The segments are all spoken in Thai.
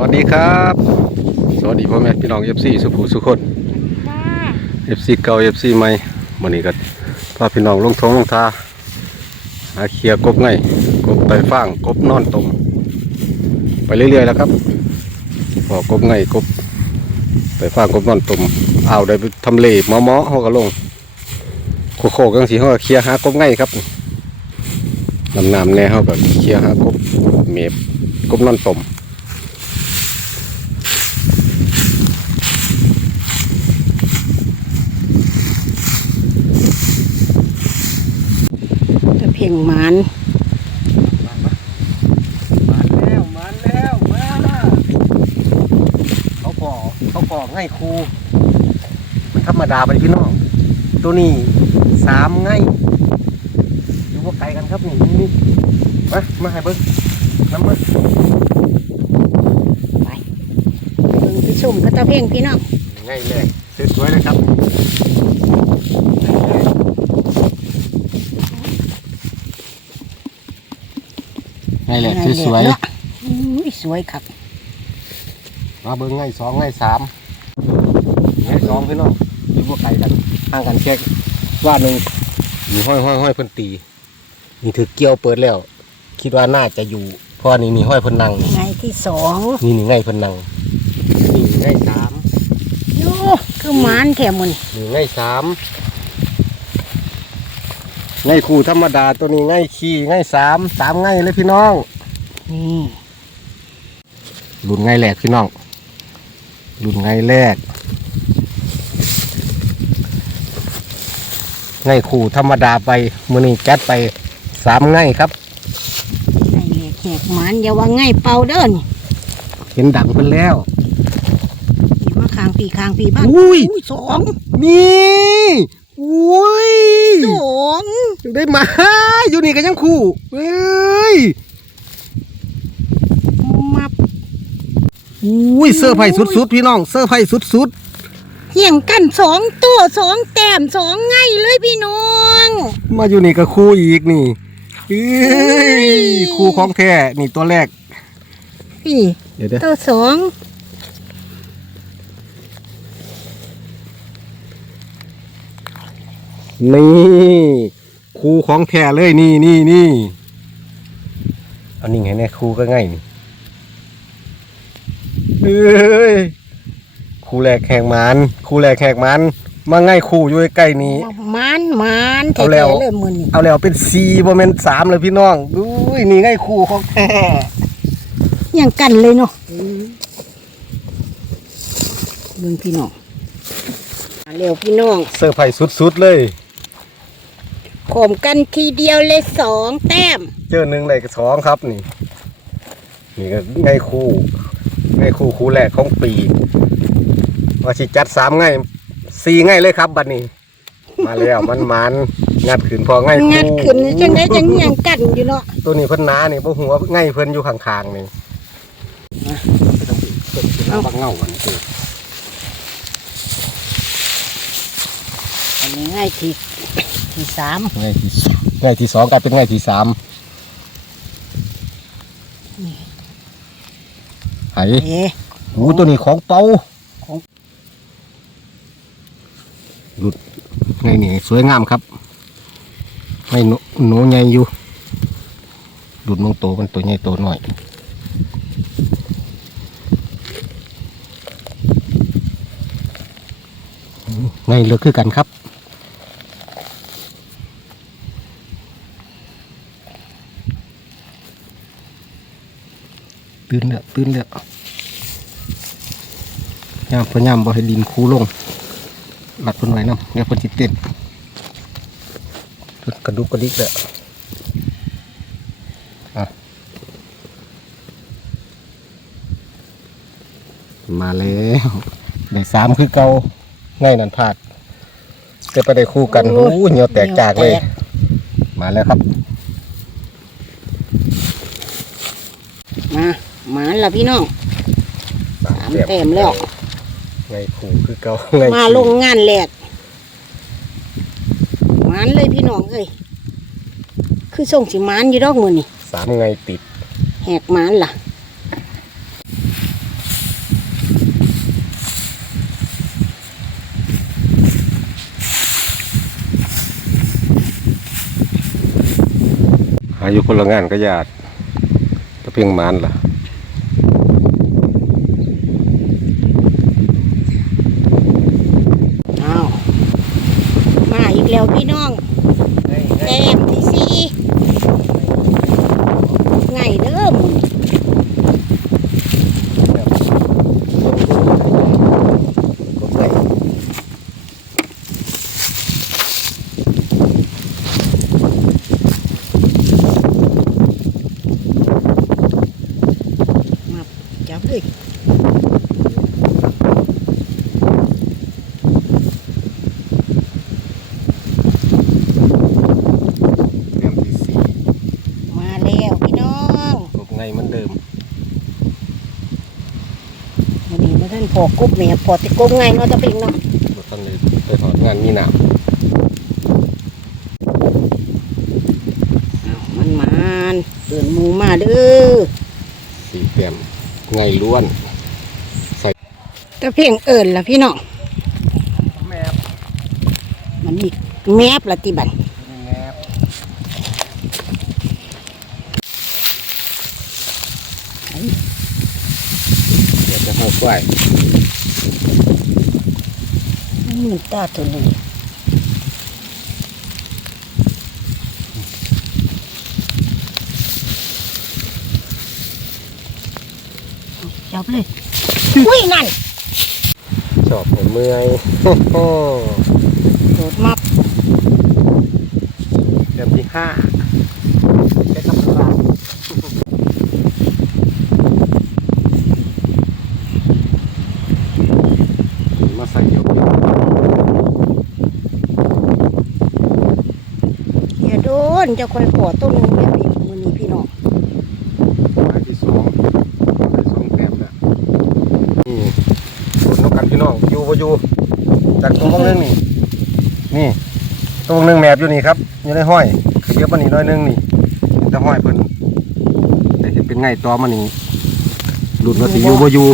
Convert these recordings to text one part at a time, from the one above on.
วัสดีครับ สวัสดีพ่อแม่พี่น้องเอฟซีสุภูสุคนจ้าเอฟซีเก่าเอฟซีใหม่วันนี้ก็พาพี่น้องลงท้องลงทาหาเคลียร์กบไงกบไตฟางกบนอนตมไปเรื่อยๆแล้วครับพอกบไงกบไตฟางกบนอนตมเอาวได้ไปทำเลหมอมอๆเขาก็ลงโคโคกังสีเขาก็เคลียร์หากบไงครับน้ำน้ำๆแน่เขาก็เคลียร์หากบเมบกบนอนตม จะเพ่งห มันมาแล้วมาแล้วมาเขาก่อเขาก่อง่ายครูมันธรรมดาไปพี่น้อง ตัวนี้สามง่ายอยู่ว่าไกลกันครับนี่นี่มามาให้เบิ้งน้ำเบิ้งเบิ่งไปชมก็ตะเพ่งพี่น้อง ง่ายเลยสวยๆเลยครับ ง่ายเลยสวยเนาะอุ้ยสวยครับๆมาเบิ้งง่ายสองง่ายสามง่ายสองพี่น้องอยู่ว่าไกลกันห่างกันแค่ว่าหนึ่งมีห้อยห้อยห้อยเพิ่นตีนี่ถือเกี้ยวเปิดแล้ว คิดว่าน่าจะอยู่เพราะนี่มีห้อยเพิ่นนั่งนี่ไงที่สองนี่นี่ไงเพิ่นนั่งนี่ไงสามโอ้คือหมันแถมมันนี่ไงสาม ไงคู่ธรรมดาตัวนี้ไงขี้ไงสามสามไงเลยพี่น้องนี่รุ่นไงแรกพี่น้องรุ่นไงแรกไงคู่ธรรมดาไปมือนี้จัดไปสามไงครับไอ้แหลกแหกหมันอย่าว่าง่ายเป่าเด้อนี่เห็นดังเพิ่นแล้วนี่มาคางปีคางปีบ้านอุ้ยสองนี่ อุ้ยสองได้มาอยู่นี่ก็ยังคู่เอ้ยมาอุ้ยเสื้อร์ไผ่สุดๆพี่น้องเสื้อร์ไผ่สุดเหี่ยงกันสองตัวสองแต้มสองไงเลยพี่น้องๆมาอยู่นี่ก็คู่อีกนี่เอ้ยคู่ของแท้นี่ตัวแรกพี่เดี๋ยวเด้อตัวสอง นี่คู่ของแท้เลยนี่นี่นี่เอานี่ไงเนี่ยคู่ก็ง่ายนี่เอ้ยคู่แรกแข่งมันคู่แรกแข่งมันมาง่ายคู่อยู่ใกล้ๆนี้หมันหมันแท้เอาแล้วๆเลยมือนี่เอาแล้วเป็นสี่โมเมนสามเลยพี่น้องอุ้ยนี่ง่ายคู่ของแท้เหี่ยงกันเลยเนาะเบิ่งพี่น้องมาเร็วพี่น้องเสื้อร์ไผ่สุดๆเลย ข่มกันทีเดียวเลยสองแต้ม เจอหนึ่งเลยก็สองครับนี่ นี่ก็ง่ายคู่ง่ายคู่คู่แรกของปีว่าสิจัดสามง่ายสี่ง่ายเลยครับบัดนี้ มาแล้วมันมันงัดขืนพอง่ายคู่งัดขึ้นจังได้จังเหี่ยงกันอยู่เนาะตัวนี้เพิ่นหนานี่บ่หัวง่ายเพิ่นอยู่ข้างๆนี่เอาบังเงากันนี่อันนี้ง่ายที่ ที่สามง่ายที่ง่ายที่สองกลายเป็นง่ายที่สามไหเอ๊ะหูตัวนี้ของเป่าของหลุดไงนี่สวยงามครับไม่หนูหนูใหญ่อยู่หลุดมองโตมันตัวใหญ่โตหน่อยไงเลือกคือกันครับ ตื่นแล้วตื่นแล้วยามพยายามบ่ให้ดินคูลงหลัดเพิ่นไว้เนาะเดี๋ยวเพิ่นสิเต้นเพิ่นกระดุกกระดิกแล้วอะมาแล้วได้สามคือเก่าง่ายนันพลาดจะไปได้คู่กันโอ้โหเหนียวแตกจากเลย มาแล้วครับ มา มานละพี่น้องสามเต็มแล้ว ไงขู่คือเกาไงมาลงงานแรกมานเลยพี่น้องเอ้ยคือส่งสีมานอยู่ดอกมือนี่สามไงติดแหกมานล่ะอายุคนละงานก็ญาติต่เพียงมานล่ะ พอกุ๊บแม่พอติกบไงเนาะตะปิงเนาะบ่ทันเลยไปหอดงานมีหนามอ้าวมันมานเตือนหมูมาเด้อสี่แต้มไงล้วนตะเพ่งเอิญละพี่น้องแมบมันมีแมบละติบัน แมบเดี๋ย วจะเข้าไฟมันมีตาตัวนี้จับเลย อุ้ยนั่นชอบเมื่อยโดดมับแต้มที่ห้าแค่กับปลาาใส่เดียวกับอย่าโดนจะคอยปอดตัวหนึงแม่ปีมือนี้พี่น้องหมายที่สองหมายสองแต้มแล้วนี่รุ่นกกันพี่น้องอยู่บ่อยู่จากตัวบางเรื่องนี่นี่ตัวบางแองแมบอยู่นี่ครับอยู่ในห้อยเดี๋ยวมันนี่น้อยนึงนี่แต่ห้อยเพิ่นแต่เห็นเป็นไงตอมันนี่รุ่นว่าสิอยู่บ่อยู่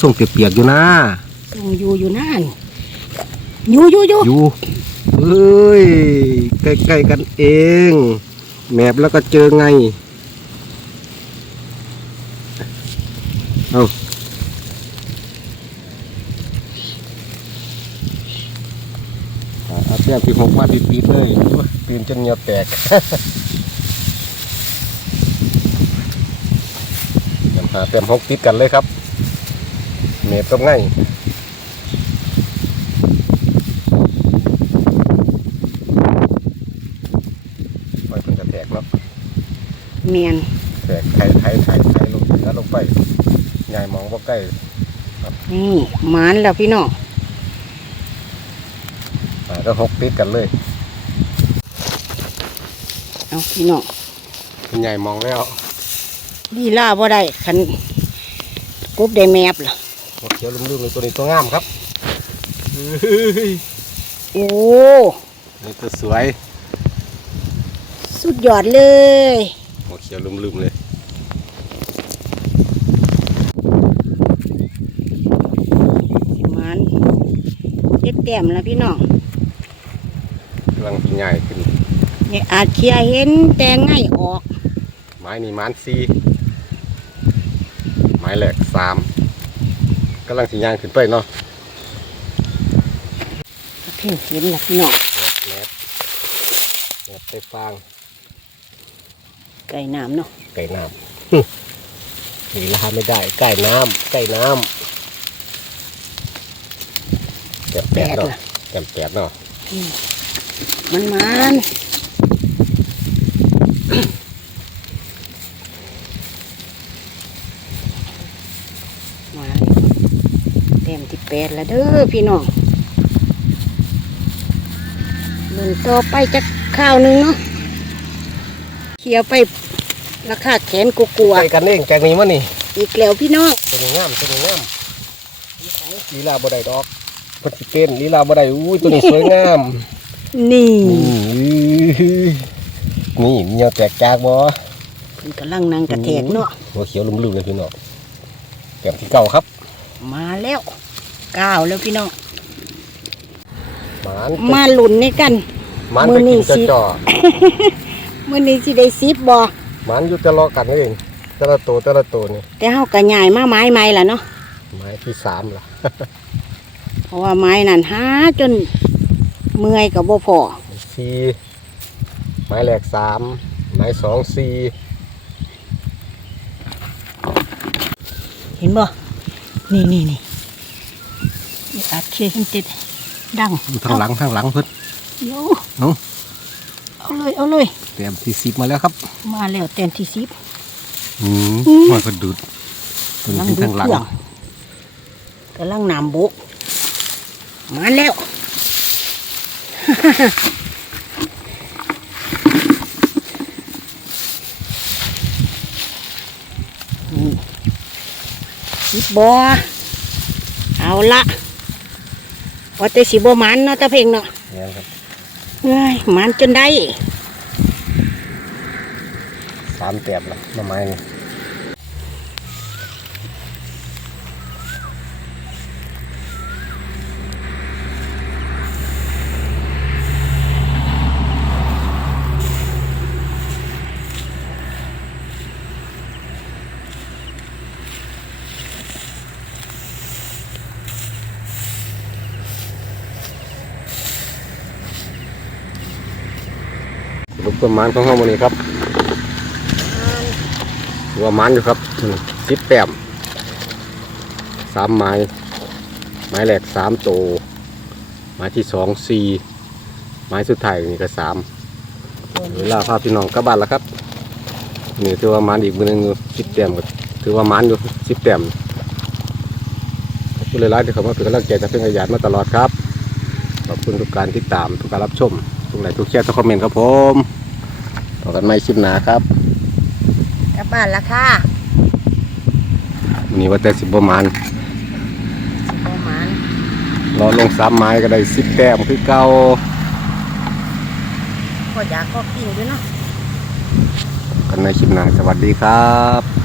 ส่งเปียกๆอยู่นะ องอยู่อยู่นั่นอยู่อยู่อยู่อยู่เอ้ยใกล้ๆกันเอง แมบแล้วก็เจอไง เอาอาเอาแต้มที่หกมาปีดๆเลยตื่นจนเหงียแตกเดี๋ยวหาแต้มหกติดกันเลยครับเมบกับไงไว้เพิ่นจะแตกเนาะ เมียนแตกไทยไทยไทยไทยลงแล้วลงไปใหญ่มองว่าใกล้นี่หมานแล้วพี่น้องอ่าก็หกติดกันเลยเอาพี่น้องใหญ่มองแล้วดีล่าบ่ได้คันกบได้แมบล่ะหมดเขียวลืมๆเลยตัวนี้ตัวงามครับเฮ้ยโอ้นี่ตัวสวย สุดยอดเลยหมด เขียวลืมๆเลยสิหมานเจ็ดแต้มแล้วพี่น้องกำลังที่ใหญ่ขึ้นเนี่ยอาจเคลียร์เห็นแต่ง่ายออกไม้นี่มันสี่ไม้แหลกสามกำลังที่ใหญ่ขึ้นไปเนาะเพ่งเห็นแล้วพี่น้องแหนบแหนบไปฟาง ไก่น้ำเนาะไก่น้ำหนีลาไม่ได้ไก่น้ำไก่น้ำแปดแปดเนาะล่ะแปดแปดเนาะมันมันมาเลยเต็มที่แปดแล้วเด้อพี่น้องลุนต่อไปจะข้าวหนึ่งเนาะเขี่ยวไป ราคาแขนกลัวไก่กันเองจากนี้วะนี่ๆอีกแล้วพี่น้องตัวนี้งามตัวนี้งามลีลาบ่ได้ดอกมันสิเป็นลีลาบ่ได้อุ้ยตัวนี้สวยงาม นี่นี่เหนียวแตกจากบ่เพิ่นกำลังนั่งกระแทกเนาะหัวเขียวลุ่มๆเลยพี่น้องแก้มที่เก่าครับ มาแล้วก้าวแล้วพี่น้องหมานมาหลุนในกันหมานมื้ไปอนี้กินสิจ่อมื้อนี้สิได้10บ่ มันอยู่จะรอกันเองแต่ละตัวแต่ละตัวนี่แต่เฮาก็ย้ายมาไม้ใหม่ล่ะเนาะไม้ที่สามล่ะเพราะว่าไม้นั่นหาจนเมื่อยก็บ่พอสี่ไม้แหลกสามไม้สองสี่เห็นบ่นี่นี่นี่นี่อัดเคขึ้นติดดังทางหลังทางหลังเพิ่นโยเอ้าเอาเลยเอาเลยเตรียมที่สิบมาแล้วครับ มาแล้วเต็มที่สิบอืมอืมมันก็ดูดตัวนี้ทางหลังกำลังนำบุกมาแล้วนี่สิบบอเอาละว่าแต่สิบมันเนาะตาเพ่งเนาะเนี่ยครับเฮ้ยมันจนได้ สามแต้มละหน่อไม้นี่รูปประมาณของห้องมันนี้ครับ ถือว่ามันอยู่ครับสิบแต้มสามไม้ ไม้แหลกสามโตวไม้ที่สองสี่ไม้สุดท้ายนี่ก็สามเวลาพาพี่น้องกลับบ้านแล้วครับนี่ถือว่ามันอีกมือหนึงสิบแต้มก็ถือว่ามันอยู่สิบแต้มขอบคุณหลายๆที่เขามาเป็นกำลังใจจะเป็นขยันมาตลอดครับขอบคุณทุกการติดตามทุกการรับชมทุกไลค์ทุกแชร์ทุกคอมเมนต์ครับผมต่อกันใหม่คลิปหนาครับ กลับบ้านละค่ะวันนี้ว่าแต่สิบประมาณสิบมันรอลงสามไม้ก็ได้สิบแต้มคือเก่าก็อยากก็กินด้วยเนาะกันในคลิปหน้าสวัสดีครับ